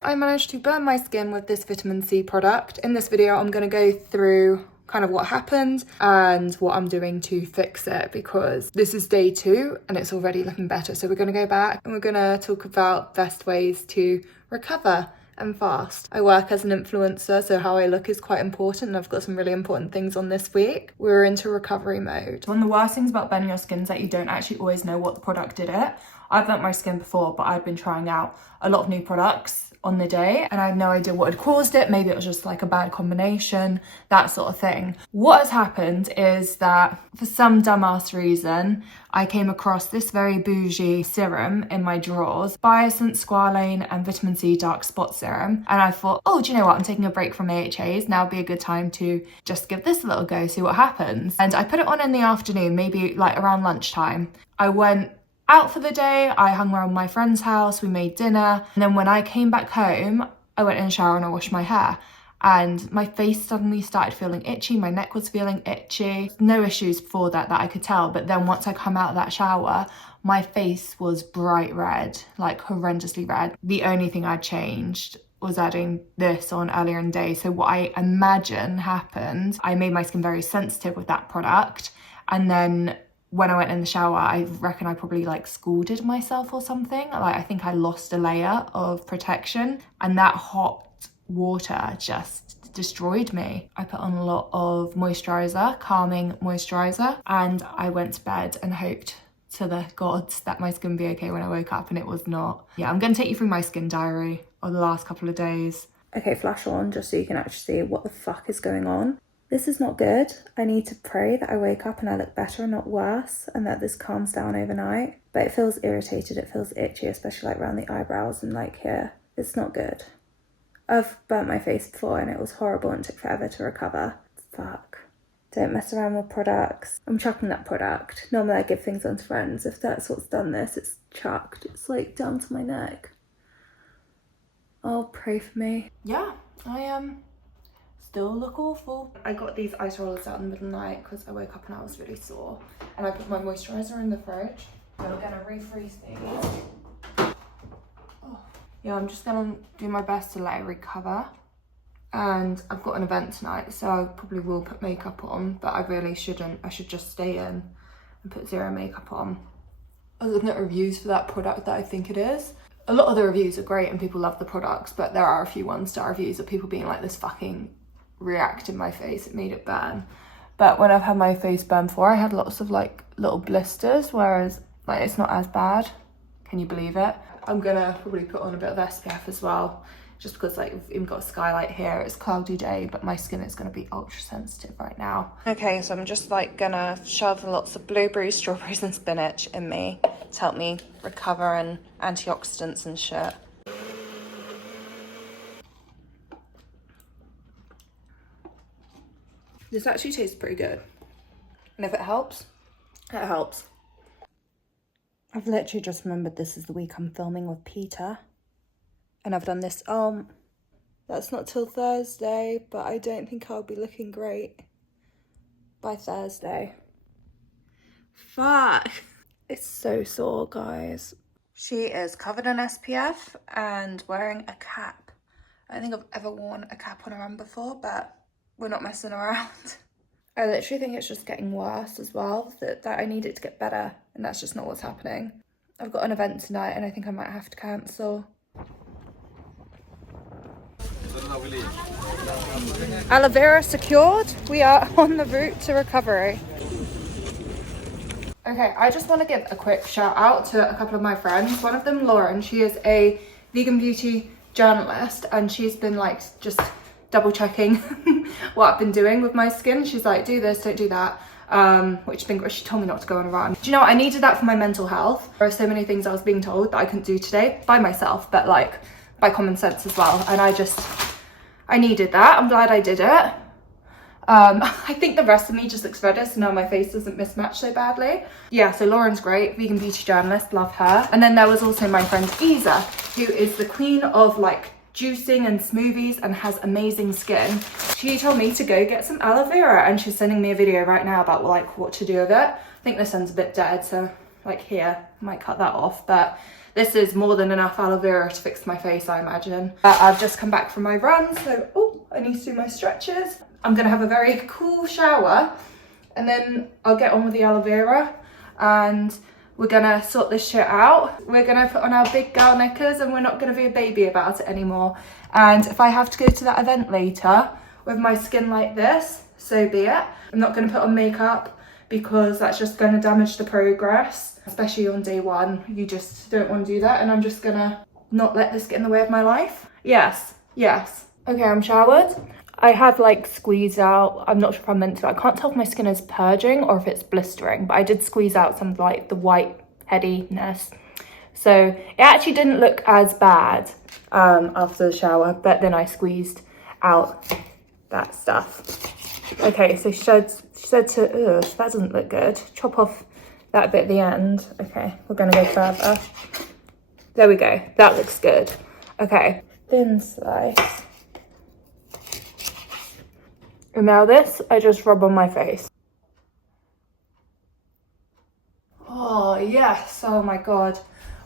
I managed to burn my skin with this vitamin C product. In this video, I'm going to go through kind of what happened and what I'm doing to fix it, because this is day 2 and it's already looking better. So we're going to go back and we're going to talk about best ways to recover and fast. I work as an influencer, so how I look is quite important, and I've got some really important things on this week. We're into recovery mode. One of the worst things about burning your skin is that you don't actually always know what the product did it. I've burnt my skin before, but I've been trying out a lot of new products on the day and I had no idea what had caused it. Maybe it was just like a bad combination, that sort of thing. What has happened is that for some dumbass reason, I came across this very bougie serum in my drawers, Biossance Squalane and Vitamin C Dark Spot Serum. And I thought, oh, do you know what? I'm taking a break from AHAs. Now would be a good time to just give this a little go, see what happens. And I put it on in the afternoon, maybe like around lunchtime. I went out for the day, I hung around my friend's house, we made dinner, and then when I came back home, I went in the shower and I washed my hair. And my face suddenly started feeling itchy, my neck was feeling itchy. No issues before that I could tell, but then once I come out of that shower, my face was bright red, like horrendously red. The only thing I changed was adding this on earlier in the day. So what I imagine happened, I made my skin very sensitive with that product, and then when I went in the shower, I reckon I probably like scalded myself or something. Like I think I lost a layer of protection and that hot water just destroyed me. I put on a lot of moisturiser, calming moisturiser, and I went to bed and hoped to the gods that my skin would be okay when I woke up, and it was not. Yeah, I'm going to take you through my skin diary of the last couple of days. Okay, flash on just so you can actually see what the fuck is going on. This is not good. I need to pray that I wake up and I look better and not worse, and that this calms down overnight. But it feels irritated, it feels itchy, especially like around the eyebrows and like here. It's not good. I've burnt my face before and it was horrible and took forever to recover. Fuck. Don't mess around with products. I'm chucking that product. Normally I give things on to friends. If that's what's done this, it's chucked. It's like down to my neck. Oh, pray for me. Yeah, I am. Still look awful. I got these ice rollers out in the middle of the night because I woke up and I was really sore. And I put my moisturiser in the fridge. So we're gonna refreeze these. Oh. Yeah, I'm just gonna do my best to let it recover. And I've got an event tonight, so I probably will put makeup on, but I really shouldn't. I should just stay in and put zero makeup on. I was looking at reviews for that product that I think it is. A lot of the reviews are great and people love the products, but there are a few 1-star reviews of people being like, this fucking react in my face, it made it burn. But when I've had my face burned before, I had lots of like little blisters, whereas like it's not as bad. Can you believe it? I'm gonna probably put on a bit of SPF as well, just because like we've even got a skylight here. It's a cloudy day, but my skin is gonna be ultra sensitive right now. Okay, so I'm just like gonna shove lots of blueberries, strawberries and spinach in me to help me recover, and antioxidants and shit. This actually tastes pretty good. And if it helps, it helps. I've literally just remembered this is the week I'm filming with Peter. And I've done this, that's not till Thursday, but I don't think I'll be looking great by Thursday. Fuck. It's so sore, guys. She is covered in SPF and wearing a cap. I don't think I've ever worn a cap on a run before, but we're not messing around. I literally think it's just getting worse as well, that I need it to get better, and that's just not what's happening. I've got an event tonight and I think I might have to cancel. Aloe vera secured. We are on the route to recovery. Okay, I just want to give a quick shout out to a couple of my friends. One of them, Lauren, she is a vegan beauty journalist, and she's been like just double checking what I've been doing with my skin. She's like, do this, don't do that, which she told me not to go on a run. Do you know what? I needed that for my mental health. There are so many things I was being told that I couldn't do today by myself, but like by common sense as well. And I needed that. I'm glad I did it. I think the rest of me just looks redder, so now my face doesn't mismatch so badly. Yeah, so Lauren's great, vegan beauty journalist, love her. And then there was also my friend Isa, who is the queen of like juicing and smoothies and has amazing skin. She told me to go get some aloe vera, and she's sending me a video right now about like what to do with it. I think this one's a bit dead, so like here, I might cut that off, but This is more than enough aloe vera to fix my face, I imagine. I've just come back from my run, so I need to do my stretches. I'm gonna have a very cool shower and then I'll get on with the aloe vera and we're gonna sort this shit out. We're gonna put on our big girl knickers and we're not gonna be a baby about it anymore. And if I have to go to that event later with my skin like this, so be it. I'm not gonna put on makeup because that's just gonna damage the progress, especially on day one. You just don't wanna do that, and I'm just gonna not let this get in the way of my life. Yes. Okay, I'm showered. I have like squeezed out, I'm not sure if I'm meant to, I can't tell if my skin is purging or if it's blistering, but I did squeeze out some of like the white headiness. So it actually didn't look as bad after the shower, but then I squeezed out that stuff. Okay, so she said to, ugh, that doesn't look good. Chop off that bit at the end. Okay, we're gonna go further. There we go, that looks good. Okay, thin slice. And now this, I just rub on my face. Oh yes, oh my God.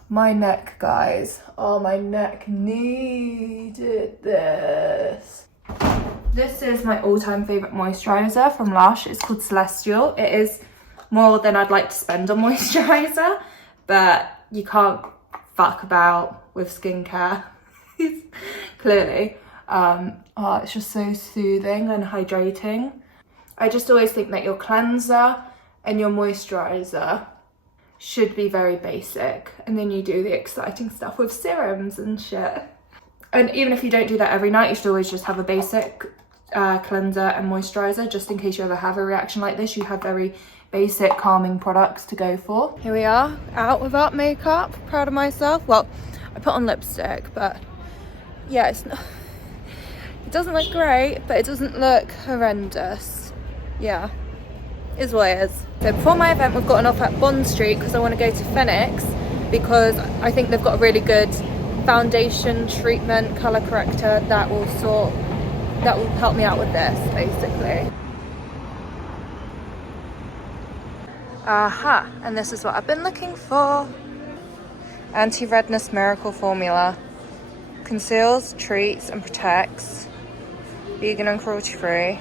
My neck, guys. Oh, my neck needed this. This is my all-time favorite moisturizer from Lush. It's called Celestial. It is more than I'd like to spend on moisturizer, but you can't fuck about with skincare, clearly. Oh, it's just so soothing and hydrating. I just always think that your cleanser and your moisturizer should be very basic, and then you do the exciting stuff with serums and shit. And even if you don't do that every night, you should always just have a basic cleanser and moisturizer, just in case you ever have a reaction like this. You have very basic calming products to go for. Here we are, out without makeup. Proud of myself. Well, I put on lipstick, but yeah, it doesn't look great, but it doesn't look horrendous. Yeah, is what it is. So before my event, we've gotten off at Bond Street because I want to go to Phoenix, because I think they've got a really good foundation treatment color corrector that will help me out with this, basically. Aha, and this is what I've been looking for. Anti-redness miracle formula. Conceals, treats and protects. Vegan and cruelty free.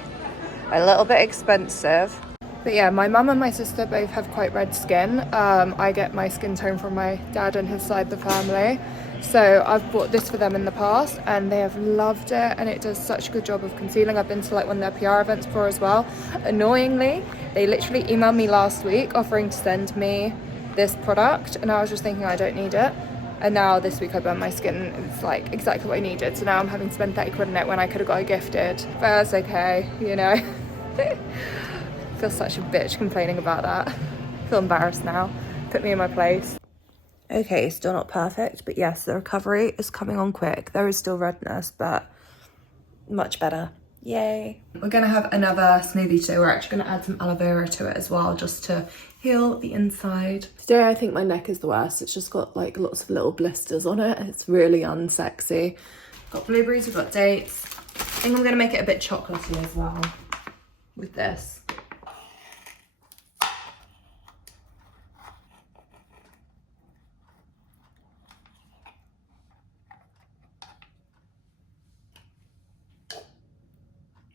A little bit expensive. But yeah, my mum and my sister both have quite red skin. I get my skin tone from my dad and his side of the family. So I've bought this for them in the past and they have loved it, and it does such a good job of concealing. I've been to like one of their PR events before as well. Annoyingly, they literally emailed me last week offering to send me this product, and I was just thinking I don't need it. And now this week I burned my skin and it's like exactly what I needed. So now I'm having to spend 30 quid on it when I could have got it gifted. But that's okay, you know. I feel such a bitch complaining about that. I feel embarrassed now. Put me in my place. Okay, still not perfect, but yes, the recovery is coming on quick. There is still redness, but much better. Yay. We're gonna have another smoothie today. We're actually gonna add some aloe vera to it as well, just to heal the inside. Today I think my neck is the worst. It's just got like lots of little blisters on it. It's really unsexy. Got blueberries, we've got dates. I think I'm gonna make it a bit chocolatey as well with this.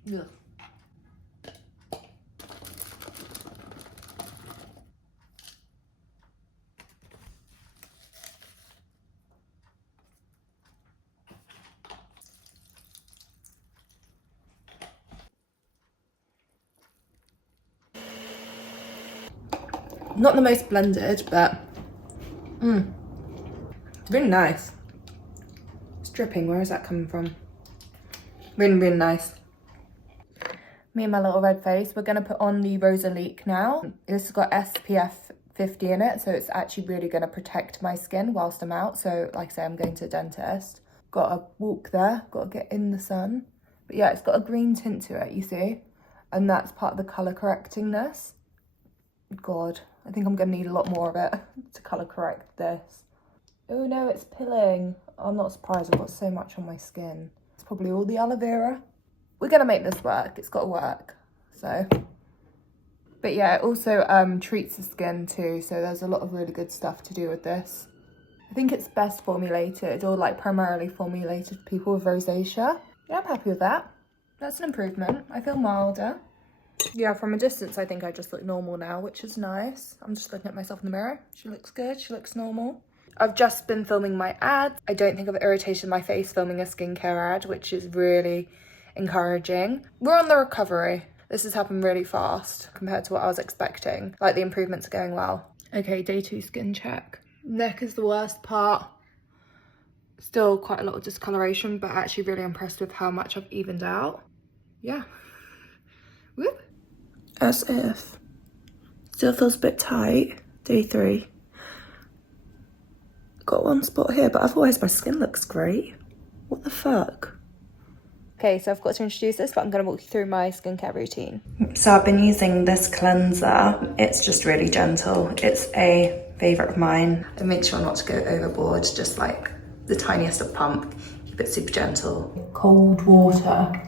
Ugh. Not the most blended, but it's really nice. It's dripping. Where is that coming from? Really, really nice. Me and my little red face, we're gonna put on the Rosalique now. This has got SPF 50 in it, so it's actually really gonna protect my skin whilst I'm out. So like I say, I'm going to a dentist. Gotta walk there, gotta get in the sun. But yeah, it's got a green tint to it, you see? And that's part of the colour correctingness. God, I think I'm gonna need a lot more of it to colour correct this. Oh no, it's pilling. I'm not surprised, I've got so much on my skin. It's probably all the aloe vera. We're gonna make this work, it's gotta work, so. But yeah, it also treats the skin too, so there's a lot of really good stuff to do with this. I think it's best formulated, or like primarily formulated for people with rosacea. Yeah, I'm happy with that. That's an improvement. I feel milder. Yeah, from a distance, I think I just look normal now, which is nice. I'm just looking at myself in the mirror. She looks good. She looks normal. I've just been filming my ads. I don't think I've irritated my face filming a skincare ad, which is really encouraging. We're on the recovery. This has happened really fast compared to what I was expecting. Like, the improvements are going well. Okay, day 2 skin check. Neck is the worst part. Still quite a lot of discoloration, but actually really impressed with how much I've evened out. Yeah. Whoop. As if. Still feels a bit tight. Day 3. Got one spot here, but otherwise my skin looks great. What the fuck? Okay, so I've got to introduce this, but I'm going to walk you through my skincare routine. So I've been using this cleanser. It's just really gentle. It's a favourite of mine. I make sure not to go overboard, just like the tiniest of pump. Keep it super gentle. Cold water.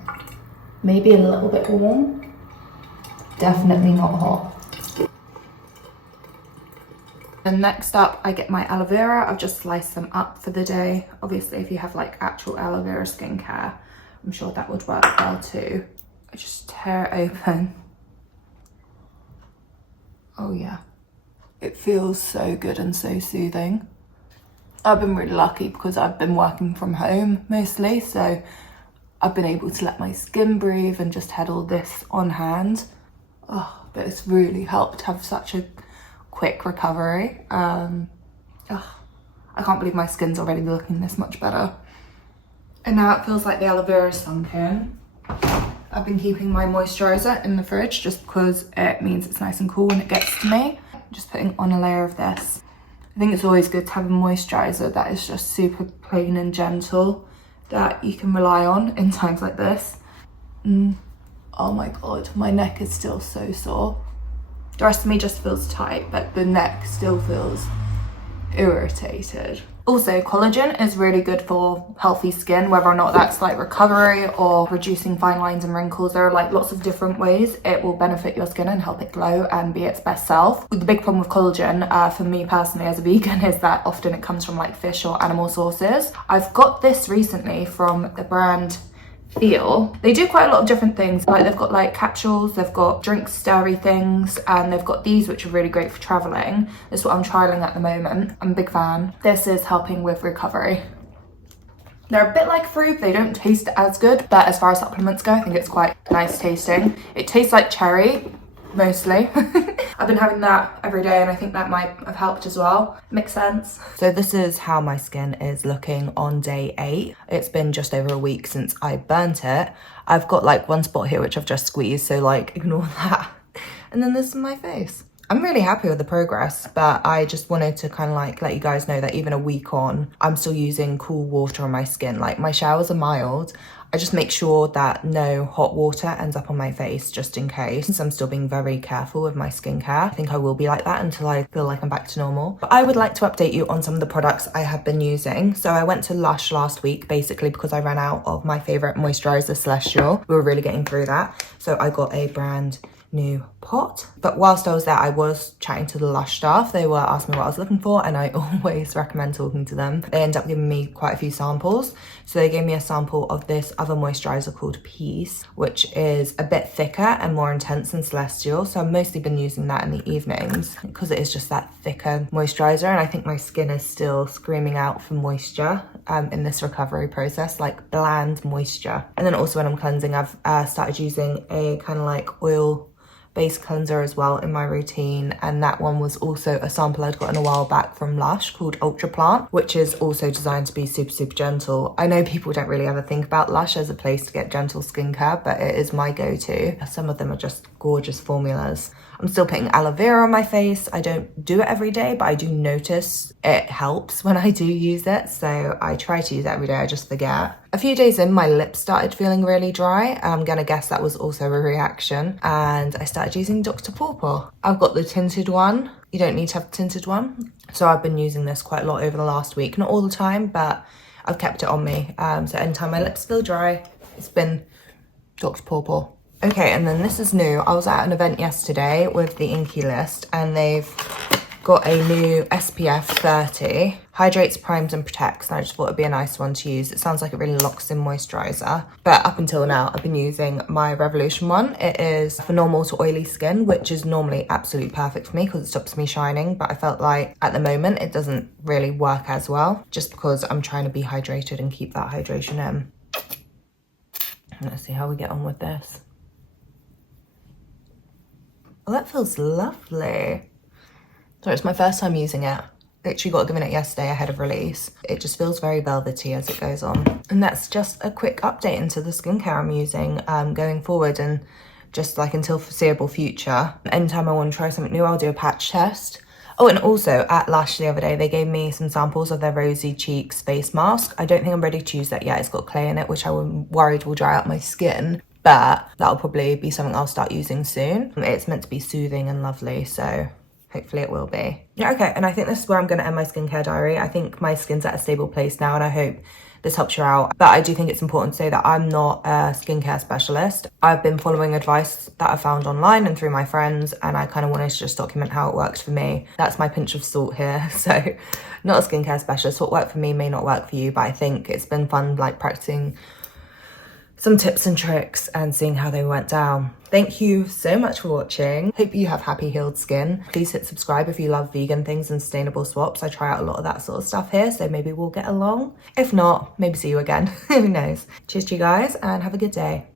Maybe a little bit warm. Definitely not hot. And next up, I get my aloe vera. I've just sliced them up for the day. Obviously, if you have like actual aloe vera skincare, I'm sure that would work well too. I just tear it open. Oh yeah. It feels so good and so soothing. I've been really lucky because I've been working from home mostly, so I've been able to let my skin breathe and just had all this on hand. Oh, but it's really helped have such a quick recovery. I can't believe my skin's already looking this much better. And now it feels like the aloe vera is sunk in. I've been keeping my moisturiser in the fridge just because it means it's nice and cool when it gets to me. Just putting on a layer of this. I think it's always good to have a moisturiser that is just super plain and gentle, that you can rely on in times like this. Oh my god, my neck is still so sore. The rest of me just feels tight, but the neck still feels irritated. Also, collagen is really good for healthy skin, whether or not that's like recovery or reducing fine lines and wrinkles. There are like lots of different ways it will benefit your skin and help it glow and be its best self. The big problem with collagen, for me personally as a vegan, is that often it comes from like fish or animal sources. I've got this recently from the brand Feel. They do quite a lot of different things. Like they've got like capsules, they've got drink stirry things, and they've got these which are really great for traveling. This is what I'm trialing at the moment. I'm a big fan. This is helping with recovery. They're a bit like fruit, they don't taste as good, but as far as supplements go, I think it's quite nice tasting. It tastes like cherry, mostly. I've been having that every day and I think that might have helped as well. Makes sense. So this is how my skin is looking on day 8. It's been just over a week since I burnt it. I've got like one spot here which I've just squeezed, so like ignore that. And then this is my face. I'm really happy with the progress, but I just wanted to kind of like let you guys know that even a week on, I'm still using cool water on my skin. Like my showers are mild. I just make sure that no hot water ends up on my face just in case. Since I'm still being very careful with my skincare, I think I will be like that until I feel like I'm back to normal. But I would like to update you on some of the products I have been using. So I went to Lush last week, basically because I ran out of my favorite moisturizer Celestial. We were really getting through that. So I got a brand new pot. But whilst I was there, I was chatting to the Lush staff. They were asking me what I was looking for and I always recommend talking to them. They end up giving me quite a few samples. So they gave me a sample of this other moisturizer called Peace, which is a bit thicker and more intense than Celestial. So I've mostly been using that in the evenings because it is just that thicker moisturizer, and I think my skin is still screaming out for moisture in this recovery process, like bland moisture. And then also when I'm cleansing, I've started using a kind of like oil base cleanser as well in my routine, and that one was also a sample I'd gotten a while back from Lush called Ultra Plant, which is also designed to be super gentle. I know people don't really ever think about Lush as a place to get gentle skincare, but it is my go-to. Some of them are just gorgeous formulas. I'm still putting aloe vera on my face. I don't do it every day, but I do notice it helps when I do use it. So I try to use it every day, I just forget. A few days in, my lips started feeling really dry. I'm gonna guess that was also a reaction. And I started using Dr. Pawpaw. I've got the tinted one. You don't need to have the tinted one. So I've been using this quite a lot over the last week. Not all the time, but I've kept it on me. So anytime my lips feel dry, it's been Dr. Pawpaw. Okay, and then this is new. I was at an event yesterday with the Inky List and they've got a new SPF 30. Hydrates, primes and protects, and I just thought it'd be a nice one to use. It sounds like it really locks in moisturiser. But up until now, I've been using my Revolution one. It is for normal to oily skin, which is normally absolutely perfect for me because it stops me shining. But I felt like at the moment, it doesn't really work as well, just because I'm trying to be hydrated and keep that hydration in. Let's see how we get on with this. Oh, that feels lovely. So it's my first time using it. Literally got given it yesterday ahead of release. It just feels very velvety as it goes on. And that's just a quick update into the skincare I'm using going forward, and just like until foreseeable future. Anytime I want to try something new, I'll do a patch test. Oh, and also at Lash the other day, they gave me some samples of their Rosy Cheeks face mask. I don't think I'm ready to use that yet. It's got clay in it, which I'm worried will dry out my skin. But that'll probably be something I'll start using soon. It's meant to be soothing and lovely, so hopefully it will be. Yeah, okay, and I think this is where I'm gonna end my skincare diary. I think my skin's at a stable place now, and I hope this helps you out. But I do think it's important to say that I'm not a skincare specialist. I've been following advice that I found online and through my friends, and I kind of wanted to just document how it works for me. That's my pinch of salt here. So not a skincare specialist. What worked for me may not work for you, but I think it's been fun like practicing some tips and tricks and seeing how they went down. Thank you so much for watching. Hope you have happy healed skin. Please hit subscribe if you love vegan things and sustainable swaps. I try out a lot of that sort of stuff here, so maybe we'll get along. If not, maybe see you again. Who knows? Cheers to you guys and have a good day.